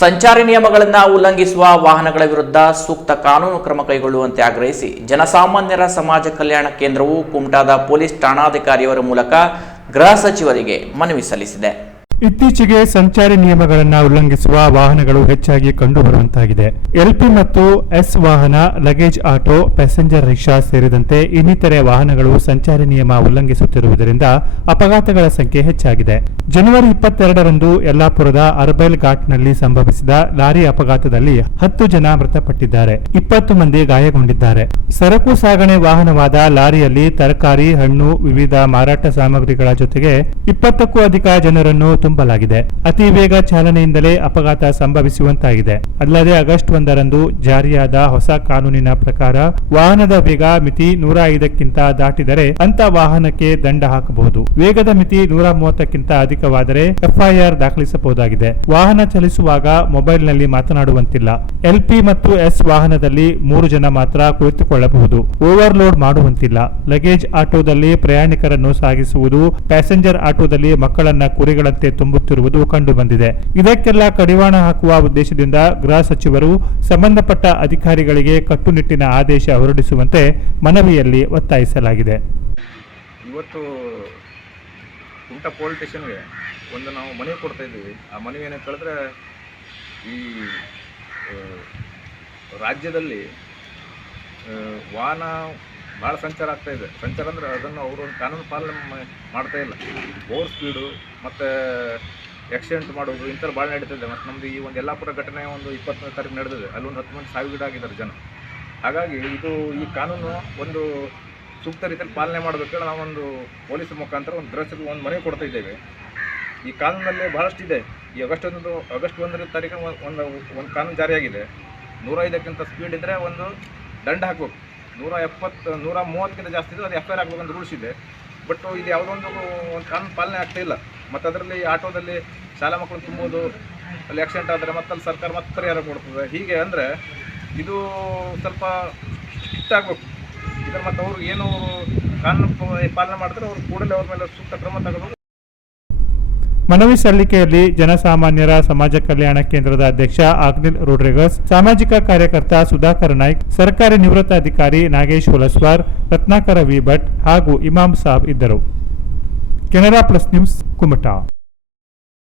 ಸಂಚಾರಿ ನಿಯಮಗಳನ್ನು ಉಲ್ಲಂಘಿಸುವ ವಾಹನಗಳ ವಿರುದ್ಧ ಸೂಕ್ತ ಕಾನೂನು ಕ್ರಮ ಕೈಗೊಳ್ಳುವಂತೆ ಆಗ್ರಹಿಸಿ ಜನಸಾಮಾನ್ಯರ ಸಮಾಜ ಕಲ್ಯಾಣ ಕೇಂದ್ರವು ಕುಮಟಾದ ಪೊಲೀಸ್ ಠಾಣಾಧಿಕಾರಿಯವರ ಮೂಲಕ ಗೃಹ ಸಚಿವರಿಗೆ ಮನವಿ ಸಲ್ಲಿಸಿದೆ. ಇತ್ತೀಚೆಗೆ ಸಂಚಾರಿ ನಿಯಮಗಳನ್ನು ಉಲ್ಲಂಘಿಸುವ ವಾಹನಗಳು ಹೆಚ್ಚಾಗಿ ಕಂಡುಬರುವಂತಾಗಿದೆ. ಎಲ್ಪಿ ಮತ್ತು ಎಸ್ ವಾಹನ, ಲಗೇಜ್ ಆಟೋ, ಪ್ಯಾಸೆಂಜರ್ ರಿಕ್ಷಾ ಸೇರಿದಂತೆ ಇನ್ನಿತರೆ ವಾಹನಗಳು ಸಂಚಾರಿ ನಿಯಮ ಉಲ್ಲಂಘಿಸುತ್ತಿರುವುದರಿಂದ ಅಪಘಾತಗಳ ಸಂಖ್ಯೆ ಹೆಚ್ಚಾಗಿದೆ. ಜನವರಿ ಇಪ್ಪತ್ತೆರಡರಂದು ಯಲ್ಲಾಪುರದ ಅರ್ಬೈಲ್ ಘಾಟ್ನಲ್ಲಿ ಸಂಭವಿಸಿದ ಲಾರಿ ಅಪಘಾತದಲ್ಲಿ ಹತ್ತು ಜನ ಮೃತಪಟ್ಟಿದ್ದಾರೆ. ಇಪ್ಪತ್ತು ಮಂದಿ ಗಾಯಗೊಂಡಿದ್ದಾರೆ. ಸರಕು ಸಾಗಣೆ ವಾಹನವಾದ ಲಾರಿಯಲ್ಲಿ ತರಕಾರಿ, ಹಣ್ಣು, ವಿವಿಧ ಮಾರಾಟ ಸಾಮಗ್ರಿಗಳ ಜೊತೆಗೆ ಇಪ್ಪತ್ತಕ್ಕೂ ಅಧಿಕ ಜನರನ್ನು ತುಂಬಲಾಗಿದೆ. ಅತಿ ವೇಗ ಚಾಲನೆಯಿಂದಲೇ ಅಪಘಾತ ಸಂಭವಿಸುವಂತಾಗಿದೆ. ಅಲ್ಲದೆ ಆಗಸ್ಟ್ ಒಂದರಂದು ಜಾರಿಯಾದ ಹೊಸ ಕಾನೂನಿನ ಪ್ರಕಾರ ವಾಹನದ ವೇಗ ಮಿತಿ ನೂರ ಐದಕ್ಕಿಂತ ದಾಟಿದರೆ ಅಂತ ವಾಹನಕ್ಕೆ ದಂಡ ಹಾಕಬಹುದು. ವೇಗದ ಮಿತಿ ನೂರ ಮೂವತ್ತಕ್ಕಿಂತ ಅಧಿಕವಾದರೆ ಎಫ್ಐಆರ್ ದಾಖಲಿಸಬಹುದಾಗಿದೆ. ವಾಹನ ಚಲಿಸುವಾಗ ಮೊಬೈಲ್ನಲ್ಲಿ ಮಾತನಾಡುವಂತಿಲ್ಲ. ಎಲ್ಪಿ ಮತ್ತು ಎಸ್ ವಾಹನದಲ್ಲಿ ಮೂರು ಜನ ಮಾತ್ರ ಕುಳಿತುಕೊಳ್ಳಬಹುದು. ಓವರ್ಲೋಡ್ ಮಾಡುವಂತಿಲ್ಲ. ಲಗೇಜ್ ಆಟೋದಲ್ಲಿ ಪ್ರಯಾಣಿಕರನ್ನು ಸಾಗಿಸುವುದು ಪ್ಯಾಸೆಂಜರ್ ಆಟೋದಲ್ಲಿ ಮಕ್ಕಳನ್ನ ಕುರಿಗಳಂತೆ ತುಂಬುತ್ತಿರುವುದು ಕಂಡುಬಂದಿದೆ. ಇದಕ್ಕೆಲ್ಲ ಕಡಿವಾಣ ಹಾಕುವ ಉದ್ದೇಶದಿಂದ ಗೃಹ ಸಚಿವರು ಸಂಬಂಧಪಟ್ಟ ಅಧಿಕಾರಿಗಳಿಗೆ ಕಟ್ಟುನಿಟ್ಟಿನ ಆದೇಶ ಹೊರಡಿಸುವಂತೆ ಮನವಿಯಲ್ಲಿ ಒತ್ತಾಯಿಸಲಾಗಿದೆ. ಇವತ್ತು ಕುಮಟಾ ಪೊಲೀಸ್ ಸ್ಟೇಷನ್ಗೆ ಒಂದು ನಾವು ಮನವಿ ಕೊಡ್ತಾ ಇದ್ದೀವಿ. ಆ ಮನವಿ ಏನಕ್ಕೆ ಕೇಳಿದ್ರೆ ಈ ರಾಜ್ಯದಲ್ಲಿ ವಾಹನ ಭಾಳ ಸಂಚಾರ ಆಗ್ತಾ ಇದೆ. ಸಂಚಾರ ಅಂದರೆ ಅದನ್ನು ಅವರು ಒಂದು ಕಾನೂನು ಪಾಲನೆ ಮಾಡ್ತಾ ಇಲ್ಲ. ಓವರ್ ಸ್ಪೀಡು ಮತ್ತು ಆಕ್ಸಿಡೆಂಟ್ ಮಾಡೋದು, ಇಂಥದ್ದು ಭಾಳ ನಡೀತಿದೆ. ಮತ್ತು ನಮ್ಮದು ಈ ಒಂದು ಯಲ್ಲಾಪುರ ಘಟನೆ ಒಂದು ಇಪ್ಪತ್ತನೇ ತಾರೀಕು ನಡೆದಿದೆ. ಅಲ್ಲೊಂದು ಹತ್ತು ಮಂದಿ ಸಾವಿಗೀಡಾಗಿದ್ದಾರೆ ಜನ. ಹಾಗಾಗಿ ಇದು ಈ ಕಾನೂನು ಒಂದು ಸೂಕ್ತ ರೀತಿಯಲ್ಲಿ ಪಾಲನೆ ಮಾಡಬೇಕಂದ್ರೆ ನಾವೊಂದು ಪೊಲೀಸ್ ಮುಖಾಂತರ ಒಂದು ಗೃಹ ಒಂದು ಮನೆ ಕೊಡ್ತಾ ಇದ್ದೇವೆ. ಈ ಕಾನೂನಲ್ಲಿ ಬಹಳಷ್ಟು ಇದೆ ಈ ಆಗಸ್ಟ್ ಒಂದು ಆಗಸ್ಟ್ ಒಂದನೇ ತಾರೀಕು ಒಂದು ಒಂದು ಕಾನೂನು ಜಾರಿಯಾಗಿದೆ. ನೂರೈದಕ್ಕಿಂತ ಸ್ಪೀಡ್ ಇದ್ದರೆ ಒಂದು ದಂಡ ಹಾಕಬೇಕು. ನೂರ ಎಪ್ಪತ್ತು ನೂರ ಮೂವತ್ತಕ್ಕಿಂತ ಜಾಸ್ತಿ ಇದ್ದರೆ ಅದು ಎಫ್ ಐ ಆರ್ ಆಗಬೇಕಂತ ರೂಲ್ಸ್ ಇದೆ. ಬಟ್ ಇದು ಯಾವುದೋ ಒಂದು ಒಂದು ಕಾನೂನು ಪಾಲನೆ ಆಗ್ತಾ ಇಲ್ಲ. ಮತ್ತು ಅದರಲ್ಲಿ ಆಟೋದಲ್ಲಿ ಶಾಲಾ ಮಕ್ಕಳು ತುಂಬೋದು, ಅಲ್ಲಿ ಆಕ್ಸಿಡೆಂಟ್ ಆದರೆ ಮತ್ತೆ ಅಲ್ಲಿ ಸರ್ಕಾರ ಮತ್ತೆ ಪರಿಹಾರ ಕೊಡ್ತದೆ. ಹೀಗೆ ಅಂದರೆ ಇದು ಸ್ವಲ್ಪ ಸ್ಟ್ರಿಕ್ಟ್ ಆಗಬೇಕು. ಇದರ ಮತ್ತು ಅವರು ಏನು ಕಾನೂನು ಪಾಲನೆ ಮಾಡಿದ್ರೆ ಅವ್ರು ಕೂಡಲೇ ಅವ್ರ ಮೇಲೆ ಸೂಕ್ತ ಕ್ರಮ ತಗೋಬೇಕು ಮನವಿ ಸಲ್ಲಿಕೆಯಲ್ಲಿ ಜನಸಾಮಾನ್ಯರ ಸಮಾಜ ಕಲ್ಯಾಣ ಕೇಂದ್ರದ ಅಧ್ಯಕ್ಷ ಆಗ್ನಿಲ್ ರೋಡ್ರಿಗಸ್, ಸಾಮಾಜಿಕ ಕಾರ್ಯಕರ್ತ ಸುಧಾಕರ್ ನಾಯ್ಕ್, ಸರ್ಕಾರಿ ನಿವೃತ್ತ ಅಧಿಕಾರಿ ನಾಗೇಶ್ ಹೊಲಸ್ವಾರ್, ರತ್ನಾಕರ ವಿ ಭಟ್ ಹಾಗೂ ಇಮಾಮ್ ಸಾಬ್ ಇದ್ದರು. Canara plus news Kumta.